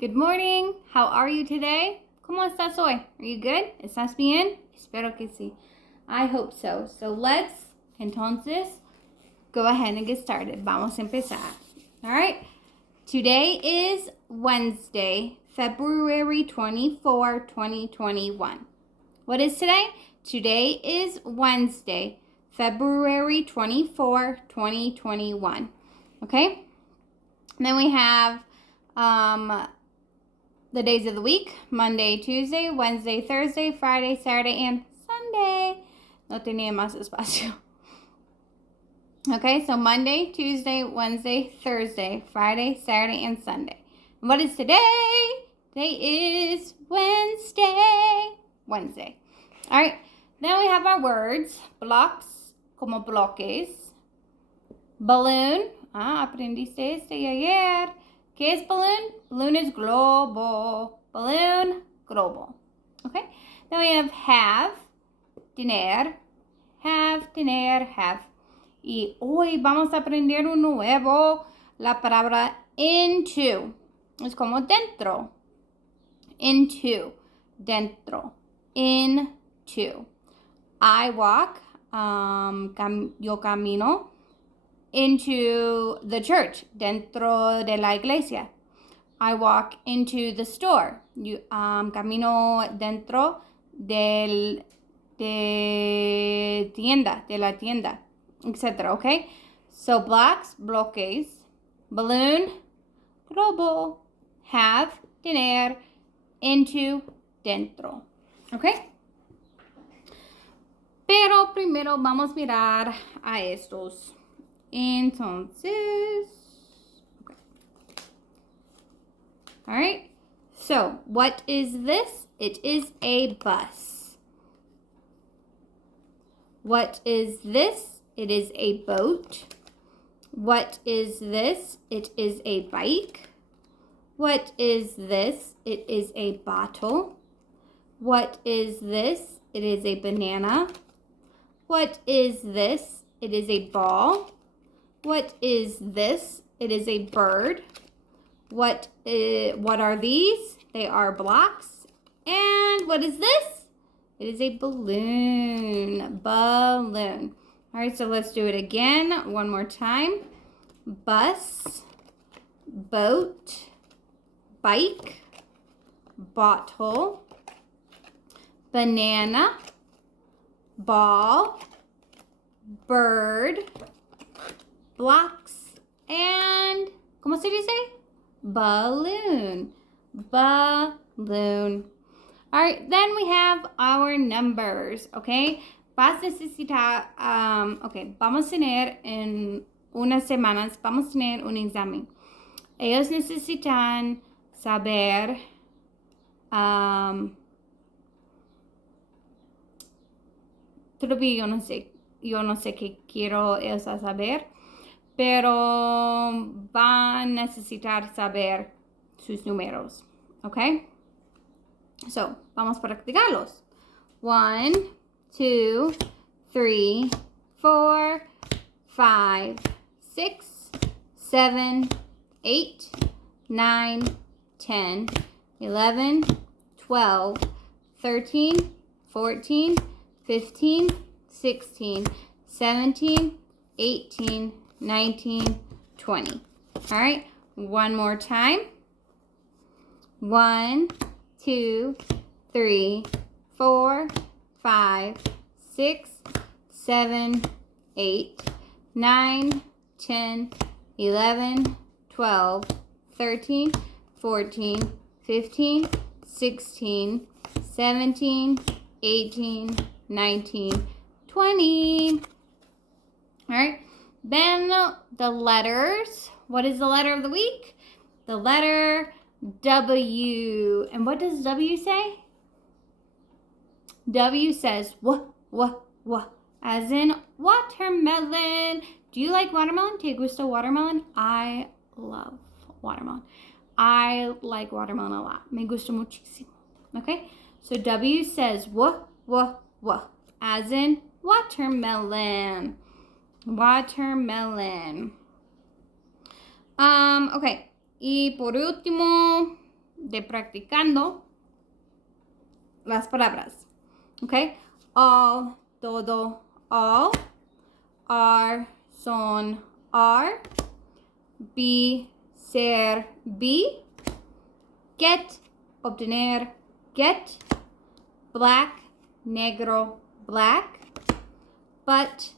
Good morning. How are you today? ¿Cómo estás hoy? Are you good? ¿Estás bien? Espero que sí. I hope so. So let's, entonces, go ahead and get started. Vamos a empezar. All right. Today is Wednesday, February 24, 2021. What is today? Today is Wednesday, February 24, 2021. Okay? Then we have the days of the week: Monday, Tuesday, Wednesday, Thursday, Friday, Saturday, and Sunday. No tenía más espacio. Okay, so Monday, Tuesday, Wednesday, Thursday, Friday, Saturday, and Sunday. And what is today? Today is Wednesday. Wednesday. All right, then we have our words. Blocks, como bloques. Balloon. Aprendiste este ayer. ¿Qué es balloon? Balloon is globo. Balloon, globo. Okay? Then we have have, tener. Have, tener, have. Y hoy vamos a aprender un nuevo, la palabra into. Es como dentro. Into. Dentro. Into. I walk. Yo camino into the church, dentro de la iglesia. I walk into the store. Camino dentro de la tienda, etc. Okay? So blocks, bloques. Balloon, globo. Have, tener. Into, dentro. Okay? Pero primero vamos a mirar a estos. Entonces, okay. All right. So, what is this? It is a bus. What is this? It is a boat. What is this? It is a bike. What is this? It is a bottle. What is this? It is a banana. What is this? It is a ball. What is this? It is a bird. What are these? They are blocks. And what is this? It is a balloon. Balloon. All right, so let's do it again. One more time. Bus, boat, bike, bottle, banana, ball, bird, blocks, and, ¿cómo se dice? Balloon. Balloon. All right, then we have our numbers, okay? Vas a necesitar, okay, vamos a tener en unas semanas, vamos a tener un examen. Ellos necesitan saber, todavía yo no sé qué quiero ellos saber, pero van a necesitar saber sus números, ¿ok? So, vamos a practicarlos. 1, 2, 3, 4, 5, 6, 7, 8, 9, 10, 11, 12, 13, 14, 15, 16, 17, 18, 19, 20. All right, one more time. 1, 2, 3, 4, 5, 6, 7, 8, 9, 10, 11, 12, 13, 14, 15, 16, 17, 18, 19, 20. All right. Then the letters. What is the letter of the week? The letter W. And what does W say? W says what, as in watermelon. Do you like watermelon? ¿Te gusta watermelon? I love watermelon. I like watermelon a lot. Me gusta muchísimo. Okay? So W says what, as in watermelon. Watermelon. Okay. Y por último, de practicando las palabras. Okay? All, todo, all. Are, son, are. Be, ser, be. Get, obtener, get. Black, negro, black. But,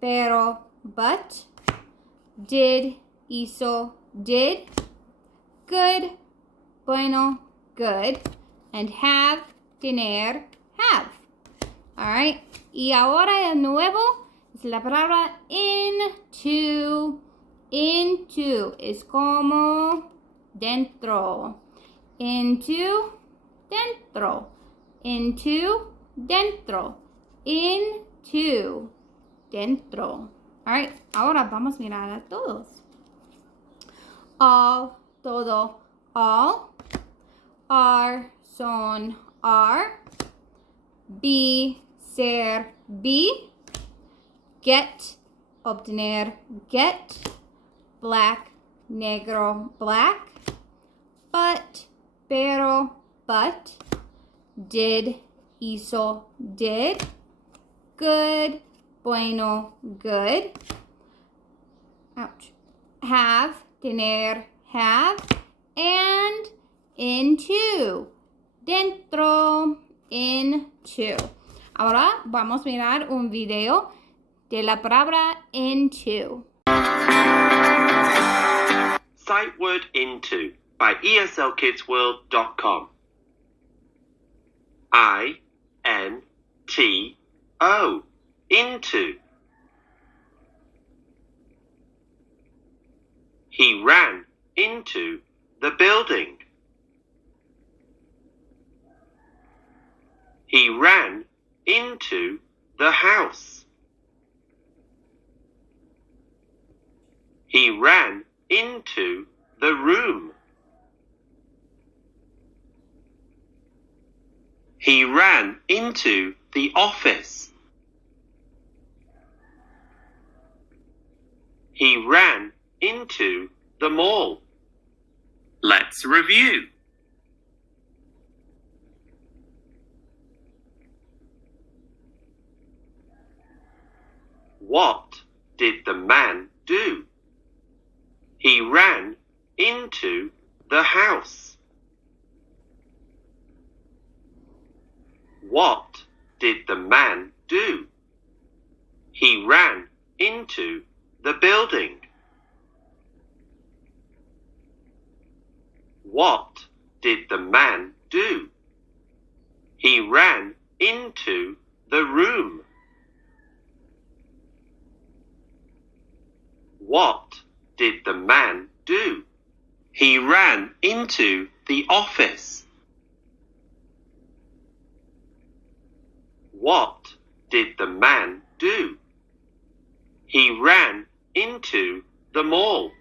pero, but. Did, hizo, did. Good, bueno, good. And have, tener, have. Alright. Y ahora de nuevo es la palabra into. Into es como dentro. Into, dentro. Into, dentro. Into, dentro. Alright. Ahora vamos a mirar a todos. All, todo, all. Are, son, are. Be, ser, be. Get, obtener, get. Black, negro, black. But, pero, but. Did, hizo, did. Good, bueno, good. Ouch. Have, tener, have. And into. Dentro, into. Ahora vamos a mirar un video de la palabra into. Sight word into by eslkidsworld.com. I-N-T-O. Into. He ran into the building. He ran into the house. He ran into the room. He ran into the office. He ran into the mall. Let's review. What did the man do? He ran into the house. What did the man do? He ran into the building. What did the man do? He ran into the room. What did the man do? He ran into the office. What did the man do? He ran into the mall.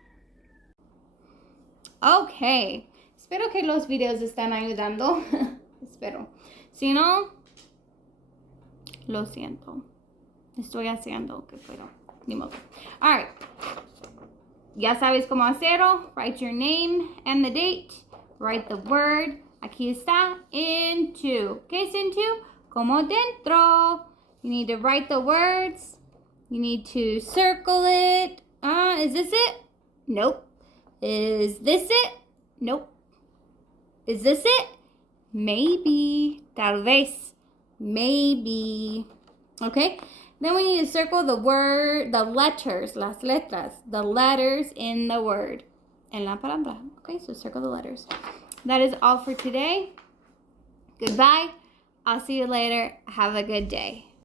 Okay. Espero que los videos están ayudando. Espero. Si no, lo siento. Estoy haciendo lo que puedo. Ni modo. Alright. Ya sabes cómo hacerlo. Write your name and the date. Write the word. Aquí está. Into. ¿Qué es into? Como dentro. You need to write the words. You need to circle it. Is this it? Nope. Is this it? Nope. Is this it? Maybe. Tal vez. Maybe. Okay? Then we need to circle the word, the letters, las letras, the letters in the word, en la palabra. Okay, so circle the letters. That is all for today. Goodbye. I'll see you later. Have a good day.